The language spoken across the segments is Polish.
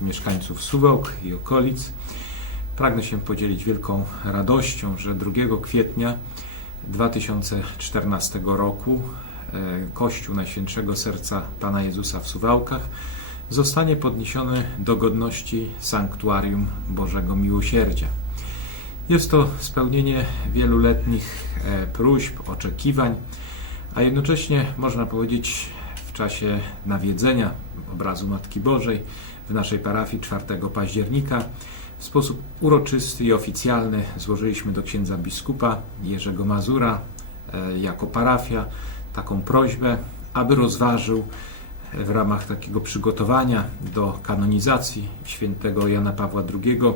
mieszkańców Suwałk i okolic. Pragnę się podzielić wielką radością, że 2 kwietnia 2014 roku e, Kościół Najświętszego Serca Pana Jezusa w Suwałkach zostanie podniesiony do godności sanktuarium Bożego Miłosierdzia. Jest to spełnienie wieloletnich e, próśb, oczekiwań, a jednocześnie można powiedzieć w czasie nawiedzenia obrazu Matki Bożej w naszej parafii 4 października w sposób uroczysty i oficjalny złożyliśmy do księdza biskupa Jerzego Mazura e, jako parafia taką prośbę, aby rozważył w ramach takiego przygotowania do kanonizacji świętego Jana Pawła II e,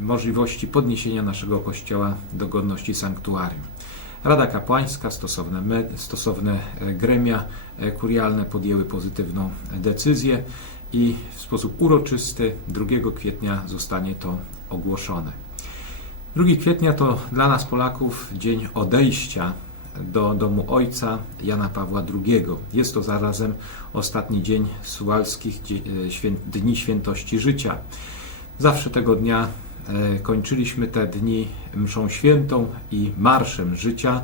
możliwości podniesienia naszego kościoła do godności sanktuarium. Rada Kapłańska, stosowne, stosowne e, gremia e, kurialne podjęły pozytywną decyzję i w sposób uroczysty 2 kwietnia zostanie to ogłoszone. 2 kwietnia to dla nas Polaków dzień odejścia do domu ojca Jana Pawła II. Jest to zarazem ostatni dzień suwalskich e, dni świętości życia. Zawsze tego dnia kończyliśmy te dni mszą świętą i marszem życia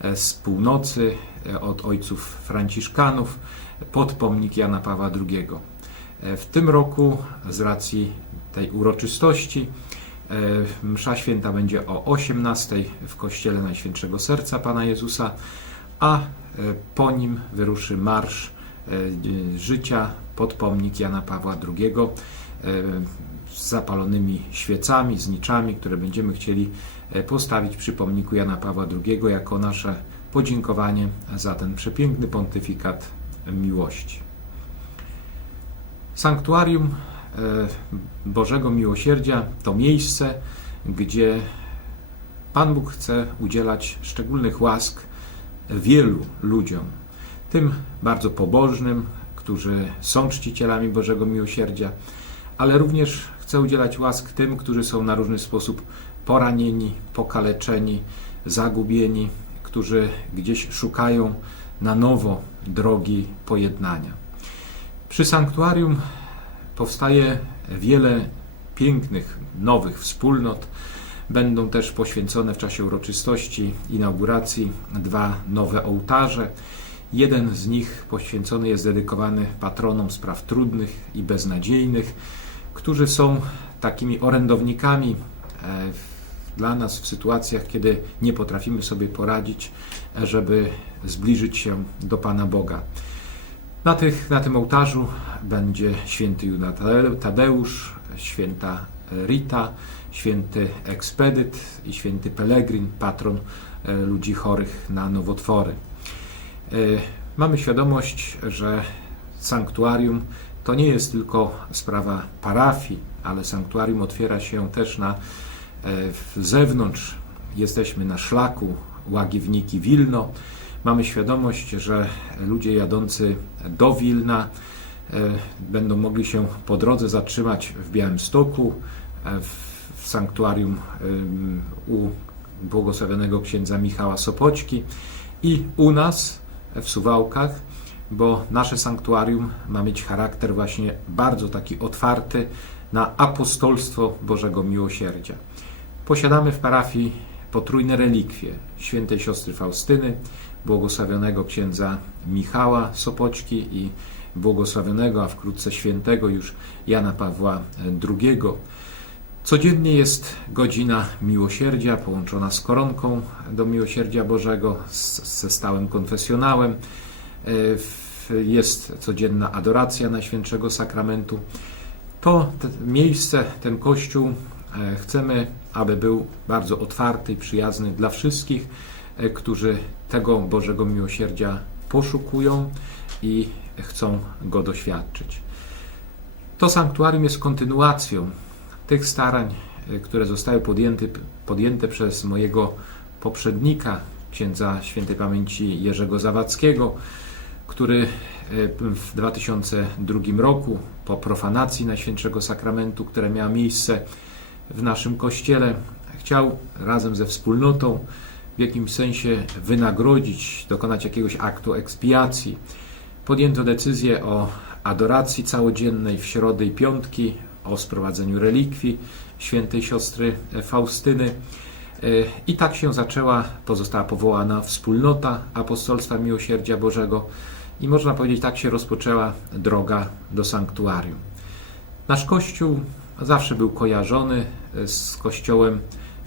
e, z północy e, od ojców franciszkanów pod pomnik Jana Pawła II. E, W tym roku z racji tej uroczystości e, msza święta będzie o 18 w kościele Najświętszego Serca Pana Jezusa, a e, po nim wyruszy marsz e, życia pod pomnik Jana Pawła II e, z zapalonymi świecami, z niczami, które będziemy chcieli e, postawić przy pomniku Jana Pawła II jako nasze podziękowanie za ten przepiękny pontyfikat miłości. Sanktuarium e, Bożego Miłosierdzia to miejsce, gdzie Pan Bóg chce udzielać szczególnych łask wielu ludziom, tym bardzo pobożnym, którzy są czcicielami Bożego Miłosierdzia, ale również chce udzielać łask tym, którzy są na różny sposób poranieni, pokaleczeni, zagubieni, którzy gdzieś szukają na nowo drogi pojednania. Przy sanktuarium powstaje wiele pięknych, nowych wspólnot. Będą też poświęcone w czasie uroczystości inauguracji dwa nowe ołtarze. Jeden z nich poświęcony jest dedykowany patronom spraw trudnych i beznadziejnych, którzy są takimi orędownikami e, dla nas w sytuacjach, kiedy nie potrafimy sobie poradzić, e, żeby zbliżyć się do Pana Boga. Na, tych, na tym ołtarzu będzie święty Juda Tade- Tadeusz, święta Rita, święty Ekspedyt i święty Pelegrin, patron e, ludzi chorych na nowotwory. Mamy świadomość, że sanktuarium to nie jest tylko sprawa parafii, ale sanktuarium otwiera się też na e, zewnątrz. Jesteśmy na szlaku Łagiwniki Wilno. Mamy świadomość, że ludzie jadący do Wilna e, będą mogli się po drodze zatrzymać w Białymstoku, e, w, sanktuarium u błogosławionego księdza Michała Sopoćki i u nas w Suwałkach, bo nasze sanktuarium ma mieć charakter właśnie bardzo taki otwarty na apostolstwo Bożego Miłosierdzia. Posiadamy w parafii potrójne relikwie świętej siostry Faustyny, błogosławionego księdza Michała Sopoćki i błogosławionego, a wkrótce świętego już Jana Pawła II. Codziennie jest godzina miłosierdzia połączona z koronką do miłosierdzia Bożego, z, ze stałym konfesjonałem. E, Jest codzienna adoracja Najświętszego Sakramentu. To miejsce, ten kościół e, chcemy, aby był bardzo otwarty i przyjazny dla wszystkich, e, którzy tego Bożego miłosierdzia poszukują i chcą go doświadczyć. To sanktuarium jest kontynuacją tych starań, y, które zostały podjęte, podjęte przez mojego poprzednika, księdza świętej pamięci Jerzego Zawadzkiego, który y, w 2002 roku po profanacji Najświętszego Sakramentu, która miała miejsce w naszym kościele, chciał razem ze wspólnotą w jakimś sensie wynagrodzić, dokonać jakiegoś aktu ekspiacji. Podjęto decyzję o adoracji całodziennej w środy i piątki, o sprowadzeniu relikwii świętej siostry Faustyny. I tak się zaczęła, to została powołana wspólnota apostolstwa Miłosierdzia Bożego i można powiedzieć, tak się rozpoczęła droga do sanktuarium. Nasz kościół zawsze był kojarzony z kościołem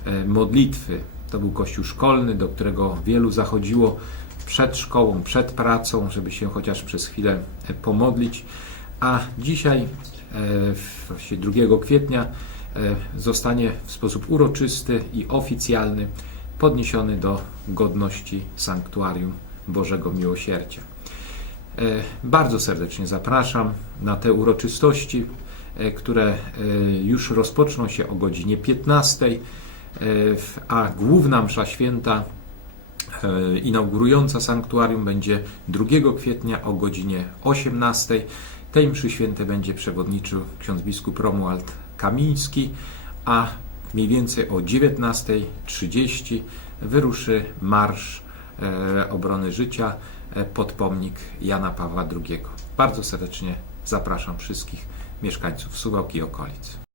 e, modlitwy. To był kościół szkolny, do którego wielu zachodziło przed szkołą, przed pracą, żeby się chociaż przez chwilę e, pomodlić. A dzisiaj, e, właściwie 2 kwietnia, e, zostanie w sposób uroczysty i oficjalny podniesiony do godności sanktuarium Bożego Miłosierdzia. E, Bardzo serdecznie zapraszam na te uroczystości, e, które e, już rozpoczną się o godzinie 15, e, w- a główna msza święta inaugurująca sanktuarium będzie 2 kwietnia o godzinie 18. Tej mszy świętej będzie przewodniczył ksiądz biskup Romuald Kamiński, a mniej więcej o 19.30 wyruszy marsz obrony życia e, pod pomnik Jana Pawła II. Bardzo serdecznie zapraszam wszystkich mieszkańców Suwałki i okolic.